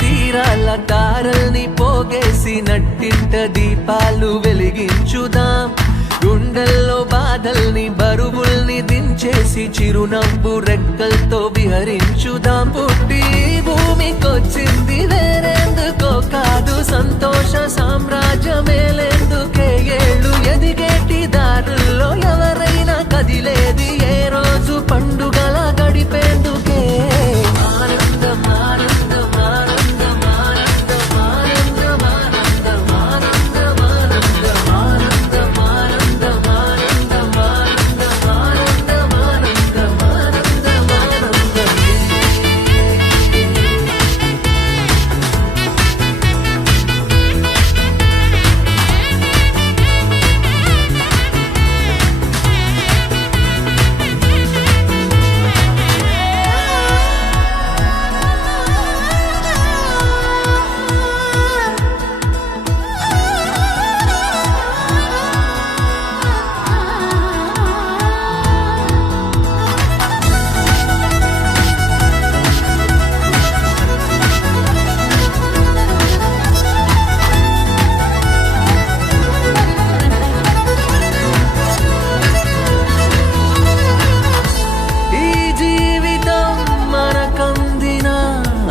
తీరాల తారల్ని పోగేసి నట్టింట దీపాలు వెలిగించుదాం. గుండెల్లో బాధల్ని బరువుల్ని దించేసి చిరునవ్వు రెక్కలతో విహరించుదాం. పుట్టి భూమికొచ్చింది వేరేందుకో కాదు, సంతోష సామ్రాజ్యమేలేందుకే. ఏళ్ళు ఎదిగేటి దారుల్లో ఎవరైనా కదిలేది ఏ రోజు పండుగల గడిపేందుకే. ఆనందం ఆనందం ఆనందం ఆనందం ఆనందం ఆనందం ఆనందం ఆనందం ఆనందం ఆనందం ఆనందం ఆనందం ఆనందం ఆనందం ఆనందం ఆనందం.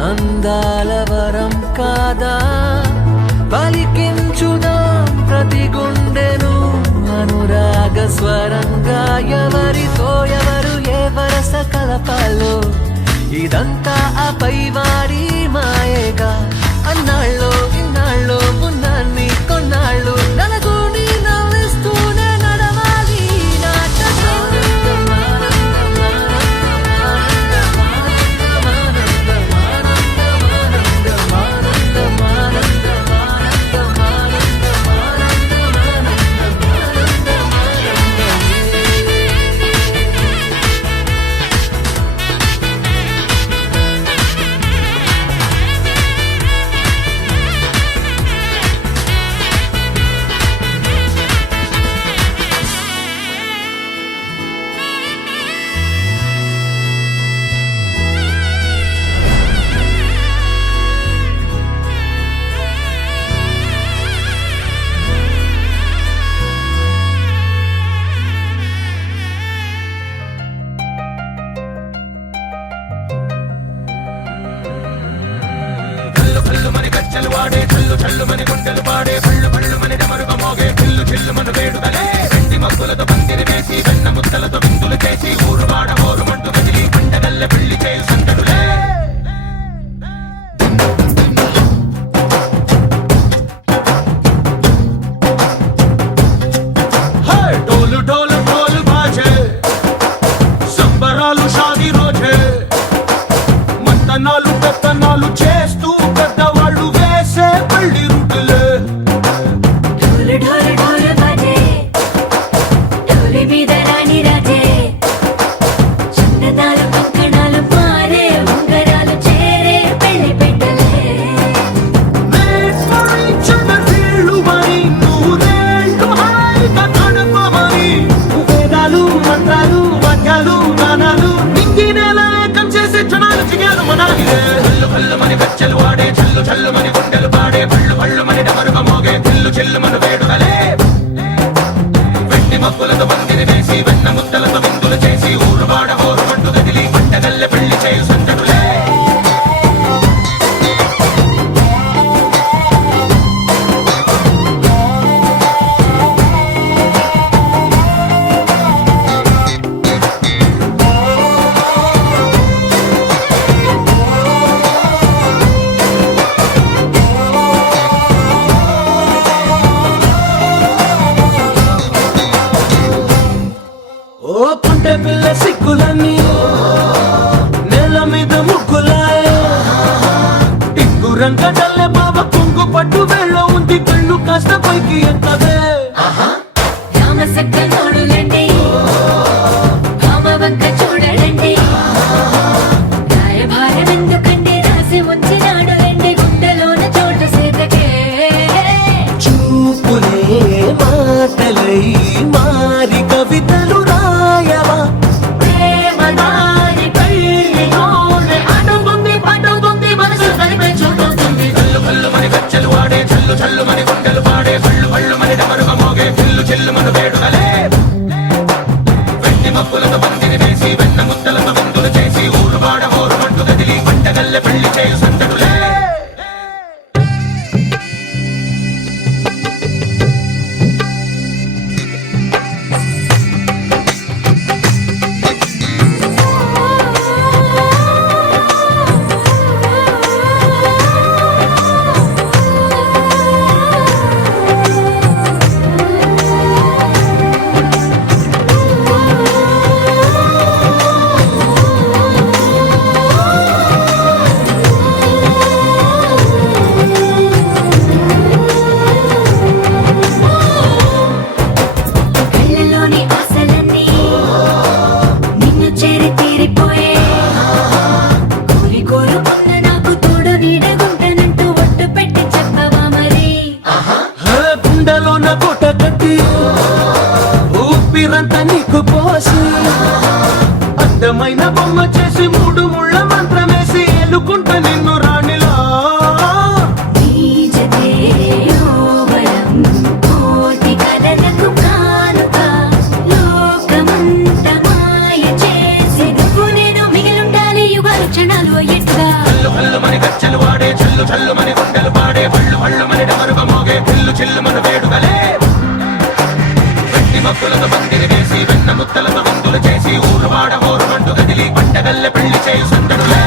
అందాల వరం కాదా, పలికించుదాం ప్రతి గుండెను అనురాగ స్వరంగా. ఎవరితో ఎవరు ఏ వరస కలపాలో ఇదంతా ఆ పైవారి మాయేగా. అన్నాళ్ళో ఇన్నాళ్ళో ఉన్నాన్ని కొన్నాళ్ళు నలుగుని నవ్విస్తూనే నడవాలి నాటకం. చల్లు వాడే చల్లు చల్లు మని గుండెలు పాడే పళ్ళు పళ్ళు మని డమరుగ మోగే చిల్లు చిల్లు మన వేడుదలే. వెండి మబ్బులతో పందిరి వేసి వెన్న ముద్దలతో విందులు చేసి ఊరు వాడ ఊరు మంటు కదిలి పంటగల్లె పెళ్లి చేయు సందడులే. డోలు డోలు డోలు బాజే సంబరాలు షాదీ రోజే, మంతనాలు పెత్తనాలు చేస్తూ పెద్దవాళ్ళు వేసే పెళ్లి రుటులే. ఢోలు ఢోలు ఢోలు బాజే ఢోలి మీద రాణి రాజే, చందనాలు కంకణాలు మారే ఉంగరాలు చేరే పెళ్లి పెట్టలే. వీళ్ళు మరి నూరేళ్ళు హాయిగా గడపమని వేదాలు మంత్రాలు వాక్యాలు గానాలు నింగి నేల ఏకం చేసి క్షణాలు చిగాలు మనాలిలే. కళ్ళు కళ్ళు మని గచ్చలు వాడే చల్లు చల్లు మని గుండెలు పాడే పళ్ళు పళ్ళు మని డమరుగ మోగే చిల్లు చిల్లు మన వేడుదలే. వెండి మబ్బులతో పందిరి వేసి వెన్న ముద్దలతో విందులు చేసి ఊరు వాడ ఊరు మంటు కదిలి పంటగల్లె పెళ్లి చేయు సందడులే. ఓ పుట్టే పిల్ల సిక్కులన్నీ నేల మీద ముగ్గులాయ, టింగు రంగడల్లే బాబ కుంగు పట్టు వేళ్ళ ఉంది కళ్ళు కాస్త పైకి ఎక్కదే. రామ సక్క నోడులండి రామ వంక చూడడండి, రాయభారం ఎందుకండి రాసి ఉంచినాడులండి గుండెలోన చోటు సేతకే. చూపులే మాటలై మారి కవితలు రాయవా, ప్రేమ దారి పెళ్లిలోనే అడుగుంది పడుతుంది మనసు కలిపే చోటు. పండగల్లె పెళ్లి చేయు సందడులే. కళ్ళలోని ఆశలన్నీ నిన్ను చేరి తీరిపోయే కోరి కోరుకున్న నాకు తోడు నీడగుంటానంటూ ఒట్టు పెట్టి చెప్పవా మరి గుండెలోన కోట కట్టి ఊపిరంతా నీకు పోసి అందమైన బొమ్మ చేసి మూడు ముళ్ళ మంత్రమేసి ఎలుకుంటా నిన్ను రాణిలా. నీ జతే యోవరం కోటి కలలకు కానుక లోకమంత మాయ చేసి నువ్వు నేను మిగిలుండాలి యుగాలు క్షణాలు అయ్యేట్టుగా హల్లు హల్లు మని గచ్చలు వాడే చల్లు చల్లు మని గుండెలు పాడే హళ్ళు హళ్ళు మని డమరుగ మోగే పిల్లు చిల్లు మన వేడుకలే. వెట్టి మక్కులతో పందిరి వేసి వెన్న ముత్తలతో మందులు చేసి ఊరు వాడ హోరు మంటూ కదిలి పండగల్లె పెళ్లి చేయు సందడులే.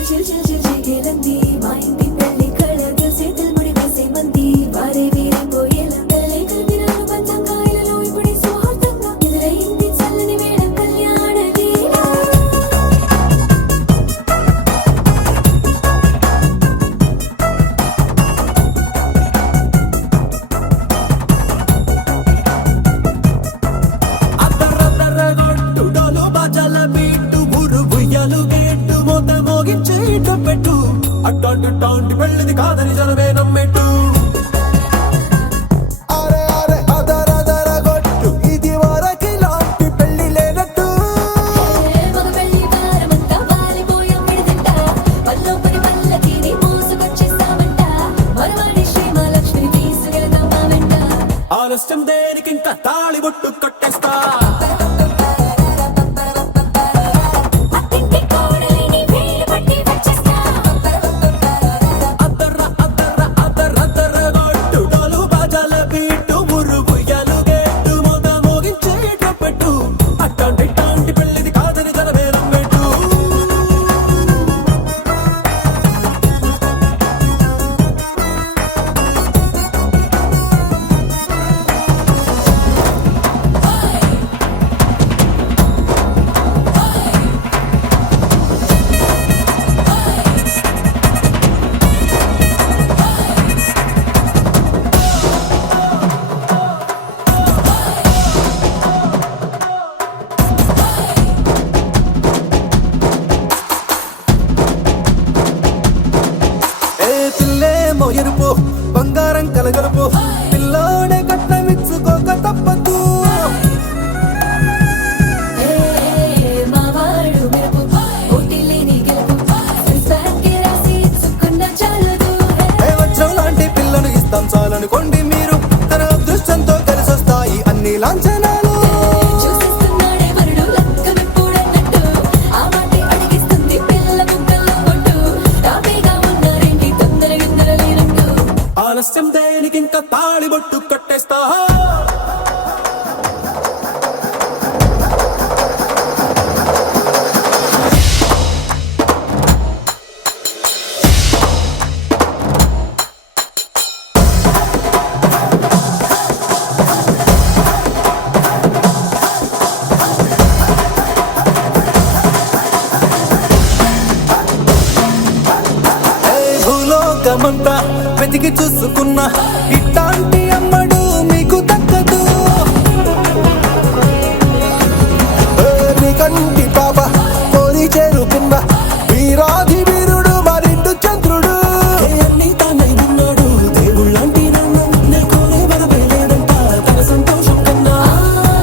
చిల్చిల్చిల్చిల్చిల్లంది మా ఇంటి పెళ్లి కళగా చేతులు ముడి వేసే మంది వారే వీరే పోయేలా తలలే కలిపినారు పంచంగాయలలో ఇప్పుడే సువార్తంగా ఎదురయింది చల్లని వేళ కళ్యాణ లీల. అద్దరద్దరగొట్టు డోలు బాజాల బీటు ఊరు ఉయ్యాలు గేట్టు మోత మోగించేటు పెట్టు అట్టాంటి టాంటి పెళ్ళిది కాదని జనమే నమ్మెట్టు. అరే అరే అదరదరగొట్టు ఇది వరకి లాంటి పెళ్లి లేనట్టు. మగ పెళ్లి వారమంతా వాలిపోయాం విడిదింట పల్లోపడి పల్లకిని మోసుకొచ్చేస్తామంట మరవాడి శ్రీమహాలక్ష్మిని తీసుకెళ్తాం మా వెంట. ఆలస్యం దేనికి ఇంకా తాళి బొట్టు కట్టేస్తా. అత్తింటి కోడలిని వేలు పట్టి వచ్చేస్తా అద్దర్ర అద్దర్ర అద్దరద్దరగొట్టు డోలు బాజాల బీటు ఊరు ఉయ్యాలు గేట్టు మోత మోగించేటు పెట్టు అట్టాంటి టాంటి పెళ్ళిది కాదని జనమే నమ్మెట్టు. ఏ పిల్లేమో ఎరుపు బంగారం కలగలుపు పిల్లోడే కట్టమిచ్చుకోక తప్పదు. మా వాడు మెరుపు ఓటిలేని గెలుపు సంస్కారానికి రాసి ఇచ్చుకున్న చాలదు. ఏ వజ్రం లాంటి పిల్లను ఇస్తాం చాలనుకోండి మీరు తన అదృష్టంతో కలిసొస్తాయి అన్ని లాంఛనాలు. చూసిస్తున్నాడే వరుడు లక్కమెప్పుడన్నట్టు ఆ మాటే అడిగిస్తుంది పిల్ల ముక్కల్లో కొట్టు తాపీగా ఉన్నారేంటి తొందర గిందర లేనట్టు. ఆలస్యం దేనికి ఇంకా తాళి బొట్టు కట్టేస్తా. లోకమంతా వెతికి చూసుకున్నా ఇట్లాంటి అమ్మడు మీకు దక్కదు. నీ కంటి పాప కోరి చేరుకున్న వీరాధి వీరుడు మరిండు చంద్రుడు. అన్ని తానై ఉన్నాడు దేవుళ్ళంటి నన్ను నే కోరే వరమే లేదంట తన సంతోషం కన్నా.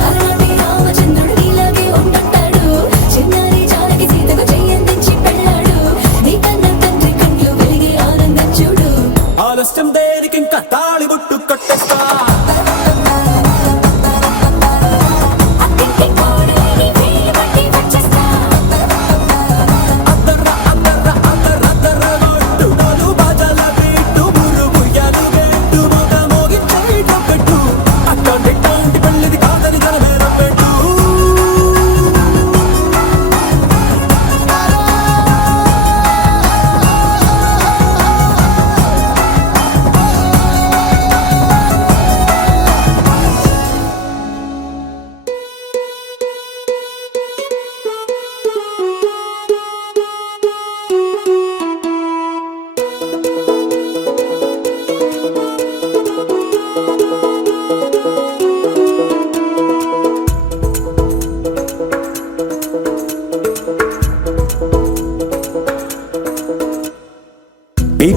అలాంటి రామచంద్రుడు ఇలాగే ఉంటుంటాడు. చిన్నారి జానకి సీతకు చెయ్యందించి పెళ్ళాడు. నీ కన్న తండ్రి కళ్ళు వెలిగి ఆనందం చూడు. ఆలస్యం దేనికి ఇంకా తాళి బుట్టు కట్టేస్తా. అత్తింటి కోడలిని వేలు పట్టి వచ్చేస్తా. అద్దర్ర అద్దర్ర అద్దర్ర అద్దర్ర కొట్టు డోలు బాజాల బీటు మురు ఉయ్యాలు గెట్టు మొగ మోగించే ట్రంపెట్టు అట్లాంటి పెళ్ళిది కాదని జనమేరం పెట్టు.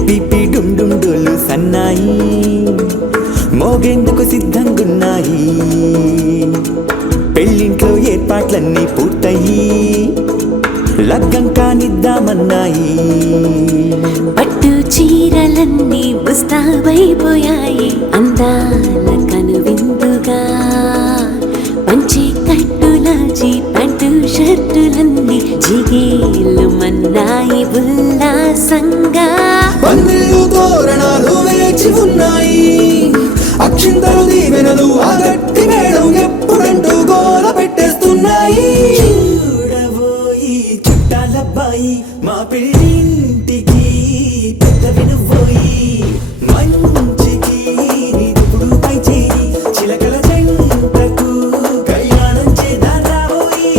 పిపి డుండుండులు సన్నాయి మోగేందుకు సిద్ధంగున్నాయి. పెళ్ళింట్లో ఏర్పాట్లన్నీ పూర్తయి లగ్గం కానిద్దామన్నాయి. పట్టు చీరలన్నీ ముస్తాబైపోయాయి. అందాల కనువిందుగా పంచి కట్టులాచి ప్యాంటు షర్టులన్నీ జిగేలు మన్నాయి ఉల్లాసంగా. పందిళ్ళు తోరణాలు వేచి ఉన్నాయి. అక్షింతలు దీవెనలు ఆ గట్టి మేడం ఎప్పుడంటూ గోల పెట్టేస్తున్నాయి. చూడబోయి చుట్టాలబ్బాయి మా పెళ్ళింటికి పెద్ద వినుబోయి మంచికి నీదిప్పుడు పై చేయి చిలకల జంటకు కళ్యాణం చేద్దాం రాబోయి.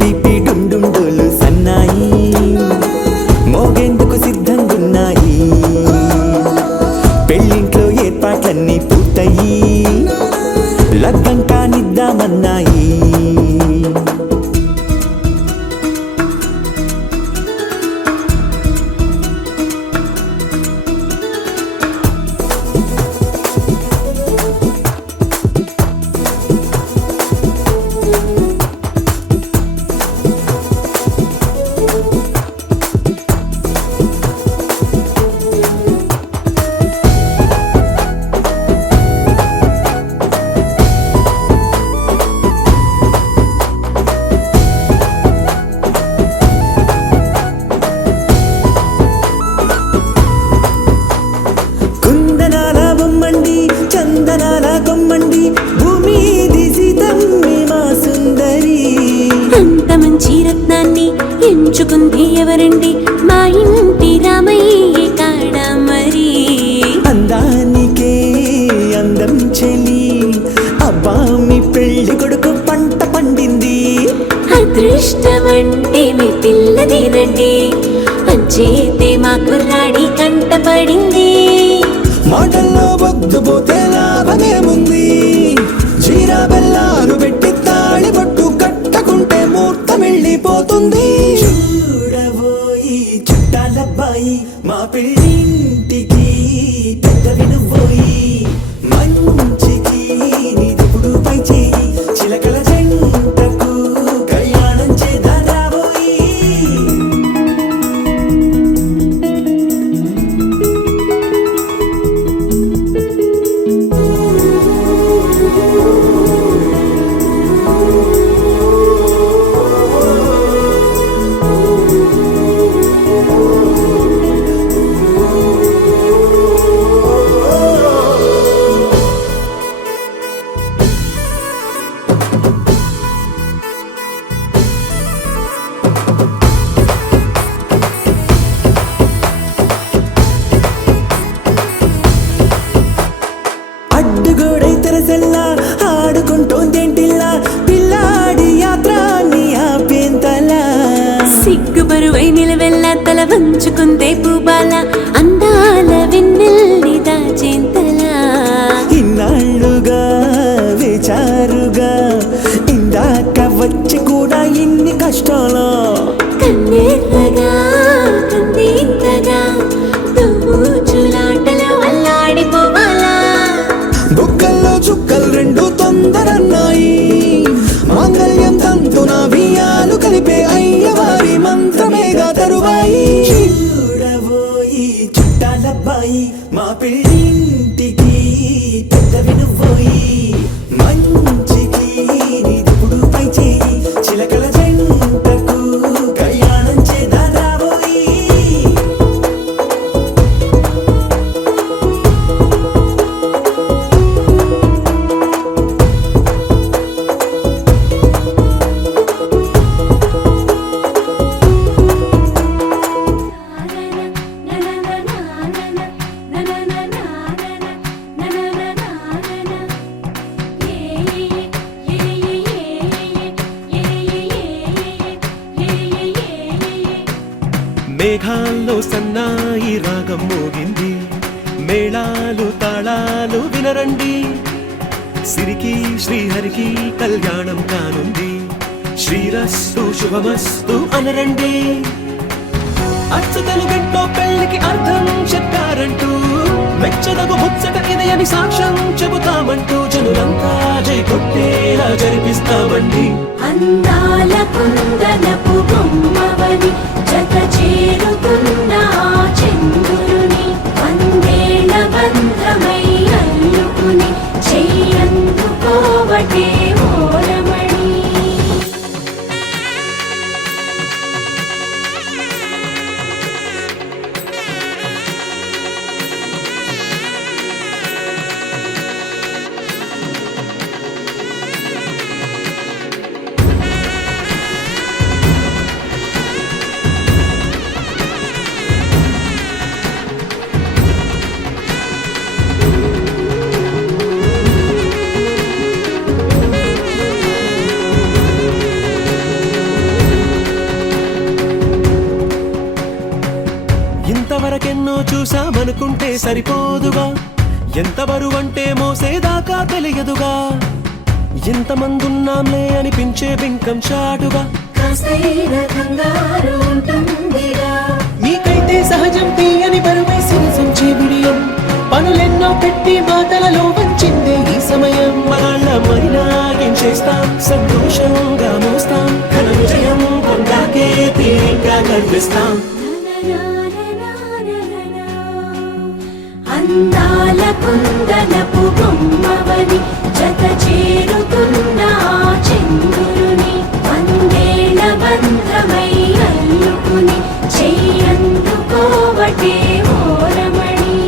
పిపి డుండుండులు సన్నాయి మోగేందుకు సిద్ధంగున్నాయి. పెళ్ళింట్లో ఏర్పాట్లన్నీ పూర్తయి లగ్గం కానిద్దామన్నాయి. కుందనాల బొమ్మండి చందనాల కొమ్మండి భూమి దిశితమ్మి మా సుందరి. అంత మంచి రత్నాన్ని ఎంచుకుంది ఎవరండి? మా ఇంటి రామయ్య కాడ మరి. అందానికే అందం చెలి అబ్బా మీ పెళ్లి కొడుకు పంట పండింది. అదృష్టమంటే మీ పిల్లదేనండి. అంచేతే మా కుర్రాడి కంట పడింది. మాటల్లో బొద్దు పోతే లాభమేముంది? జీరా బెల్లాలు పెట్టి తాళి పట్టు కట్టకుంటే ముహూర్తం వెళ్ళిపోతుంది. చూడబోయి చుట్టాలబ్బాయి మా పెళ్ళింటికి పెద్ద వినుబోయి మంచికి నీదిప్పుడు పై చేయి చిలకల జంటకు కళ్యాణం చేద్దాం రాబోయి. సిగ్గు బరువై నిలవెల్ల తల వంచుకుందే పూబాల అందాల వెన్నెల్లి దాచేంతలా ఇన్నాళ్ళుగా వేచారుగా ఇందాక వచ్చి కూడా ఇన్ని కష్టాలు కన్నెర్రగా కందింతగా తుమ్ముచులాటలో అల్లాడిపోవాలా బుక్కల్లో చుక్కలు రెండు తొందరన్నాయి మాంగళ్యం తంతున బియ్యాలు కలిపే అయ్యవారి మంత్రమేగా తరువాయి చూడబోయి చుట్టాలబ్బాయి మా పెళ్ళింటికి పెద్దవి నువ్వోయి మంచికి నీదుపుడు పై చేయి చిలకల జంటకు కళ్యాణం చేద్దాం రాబోయి మేఘాల్లో సన్నాయి రాగం మోగింది మేళాలు తాళాలు వినరండి సిరికి శ్రీహరికి కళ్యాణం కానుంది శ్రీరస్తు శుభమస్తు అనరండి అచ్చ తెలుగింట్లో పెళ్లికి అర్థం చెప్పారంటూ మెచ్చదగు ముచ్చట ఇది అని సాక్ష్యం చెబుతామంటూ జనులంతా జై కొట్టేలా జరిపిస్తామండి అందాల కుందనపు బొమ్మవని జత చేరుతున్న ఆ చంద్రుని వందేళ్ల బంధమై అల్లుకుని చెయ్యందుకోవటే ఓరమణి ఇంతవరకెన్నో చూసామనుకుంటే సరిపోదుగా ఎంత బరువంటే మోసేదాకా తెలియదుగా ఎంతమందున్నాంలే అనిపించే బింకం చాటుగా కాస్తైన కంగారు ఉంటుందిగా మీకైతే సహజం తీయని బరువై సిరసంచే బిడియం పనులెన్నో పెట్టి మాటలలో వంచిందే ఈ సమయం మగాళ్ళమైనా ఏం చేస్తాం సంతోషంగా మోస్తాం ఘన విజయం పొందాకే తీరిగ్గా కనిపిస్తాం అందాల కుందనపు బొమ్మవని జత చేరుతున్న ఆ చంద్రుని వందేళ్ల బంధమై అల్లుకుని చెయ్యందుకోవటే ఓరమణి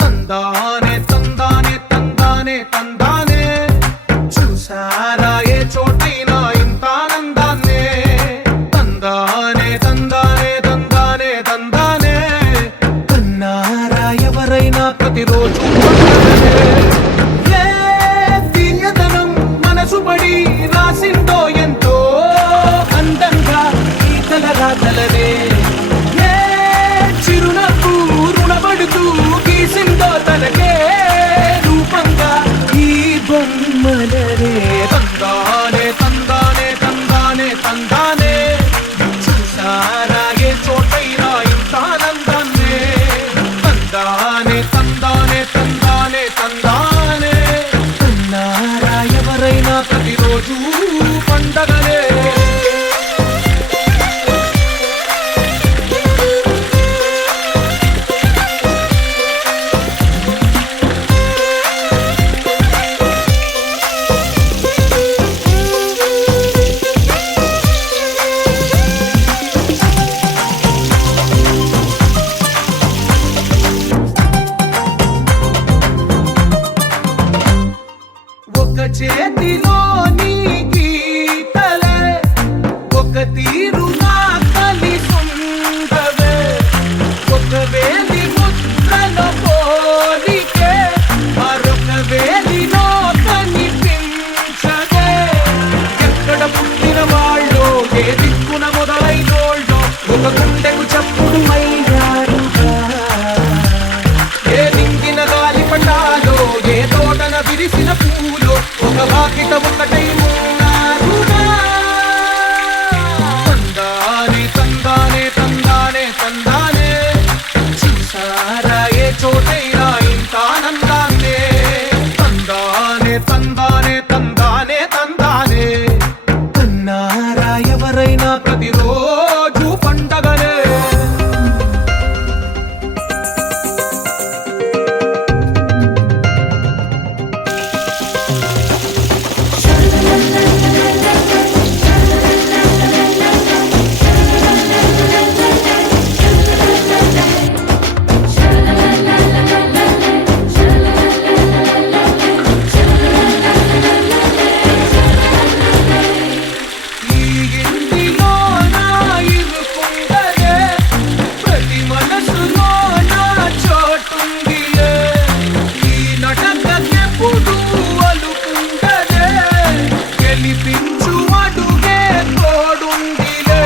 తందానే తందానే తందానే తందానే చూసారా ఏ చోటైనా ఇంత ఆనందాన్నే తందానే తందానే తందానే తందానే కన్నా బయట ఒక్కటై ఉన్నారుగా. తందానే తందానే తందానే తందానే చూసారా ఏ చోటైనా ఇంత ఆనందాన్నే. తందానే తందానే తందానే తందానే అన్నారా ఎవరైనా ప్రతిరోజు పండగనే. ఈ ఇంటిలో నా ఇరుకుండలే ప్రతి మనసులో నా చోటుందిలే. ఈ నటకెప్పుడు అలుకుండలే గెలిపించు అడుగే తోడుందిలే.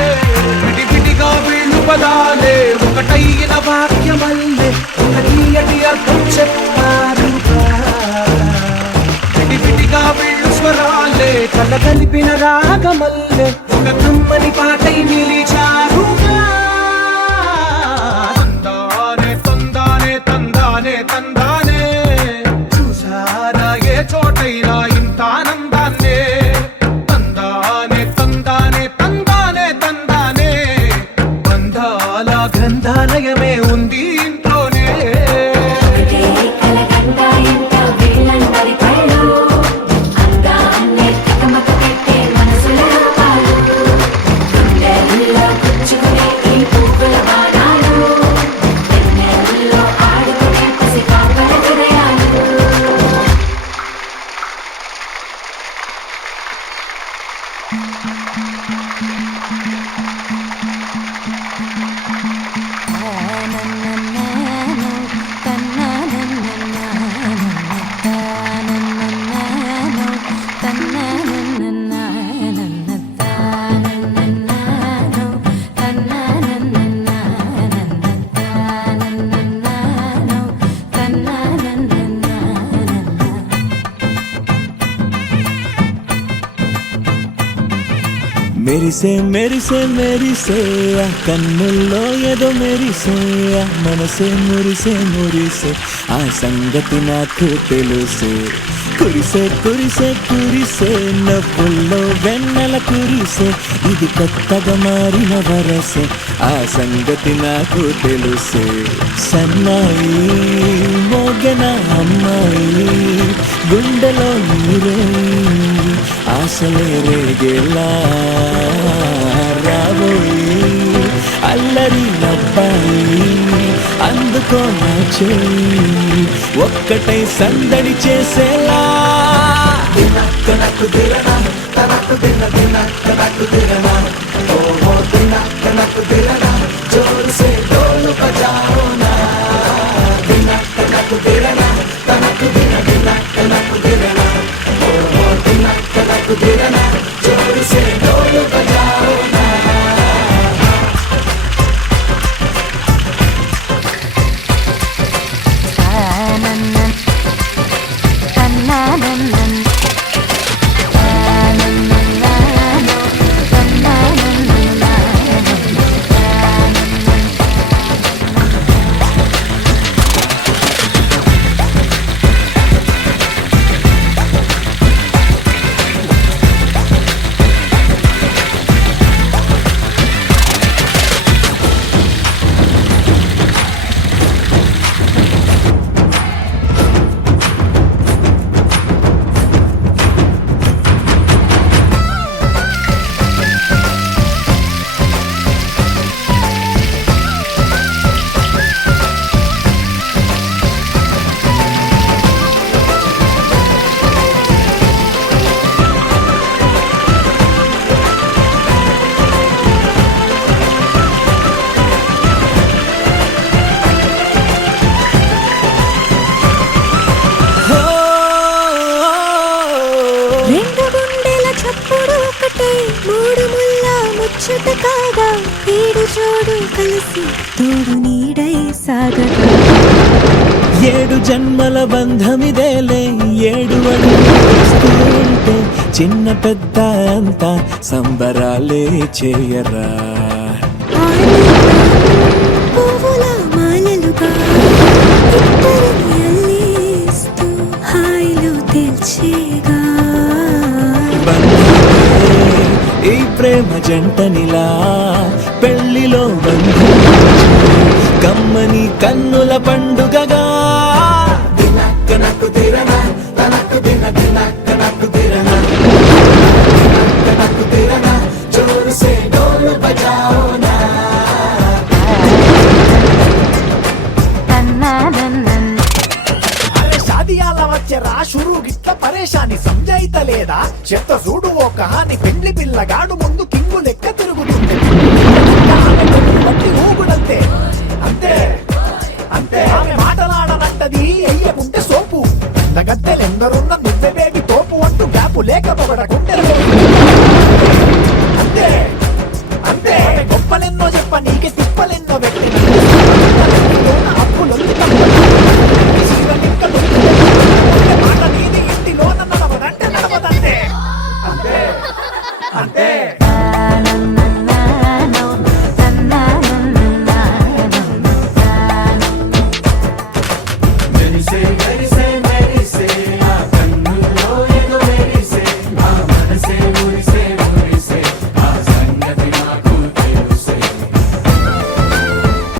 విడివిడిగా వీళ్ళు పదాలే ఒకటైన వాక్యమల్లే ఒక తీయటి అర్థం చెప్పారుగా. విడివిడిగా వీళ్ళు స్వరాలే కల కలిపిన రాగమల్లే ఒక కమ్మని పాటై నిలిచారుగా. తందానే తందానే తందానే తందానే చూసారా ఏ చోటైనా ఇంత ఆనందాన్నే. తందానే తందానే తందానే తందానే బంధాల గ్రంథాలయమే ఉంది ఇంట్లోనే. ఒకటే కలగంట ఎంత వీళ్ళందరి కళ్ళు అందాన్నే కథమక పెట్టే మనసుల రూపాలు గుండెల్లో గుచ్చుకునే ఈ పువ్వుల బాణాలు వెన్నెల్లో ఆడుకునే పసిపాపల హృదయాలు. మెరిసే మెరిసే మెరిసే ఆ కన్నుల్లో ఏదో మెరిసే ఆ మనసే మురిసే మురిసే ఆ సంగతి నాకు తెలుసే. కురిసే కురిసే కురిసే నవ్వుల్లో వెన్నెల కురిసే ఇది కొత్తగా మారిన వరసే ఆ సంగతి నాకు తెలుసే. సన్నాయి మోగన అమ్మాయి గుండెలో నీరే ఆశలే రేగేలా రాబోయి అల్లరి అబ్బాయి అందుకో నా చేయి ఒక్కటై సందడి చేసేలా. తనకు దిరనా తనకు దిన దిన తనకు దిరనా ఓ దిన తనకు దిరనా జోరు సే డోలు బజాओ నా. దిన తనకు దిరనా తనకు దిన దిన తనకు దిరనా ఓ దిన తనకు దిరనా జోరు సే డోలు బజాओ నా. ముచ్చట కాగా ఏడు జోడు కలిసి తోడు నీడై సాగగా ఏడు జన్మల బంధమిదేలే ఏడు అడుగులు పెళ్ళంటే చిన్న పెద్ద అంతా సంబరాలే చేయరా. పువ్వుల మాలలుగా ఇద్దరిని అల్లేస్తూ హాయిలో తెల్చేగా బంధాలే ఈ ప్రేమ జంటనిలా పెళ్లిలో బంధు కమ్మని కన్నుల పండుగగా దినక్కనకు తిరనా తనకు దిన దినక్కనకు తిరనా దినక్కనకు తిరనా జోరు సే డోలు బజాओ నా. అరే షాదియాల వచ్చెరా షురు గిట్ల పరేషాని సంజాయిత లేదా చెత్త చూడు ఓ కహాని పెండ్లి పిల్లగాడు ముందు కింగు లెక్క తిరుగుతుంది ఆమె కొట్టు బట్టి ఊగుడంతే అంతే అంతే ఆమె మాటలాడనంటది ఎయ్యకుంటే సోపు గద్దెలెందరున్న నువ్వే బేబీ తోపు అంటూ గ్యాపు లేక పొగడకుంటే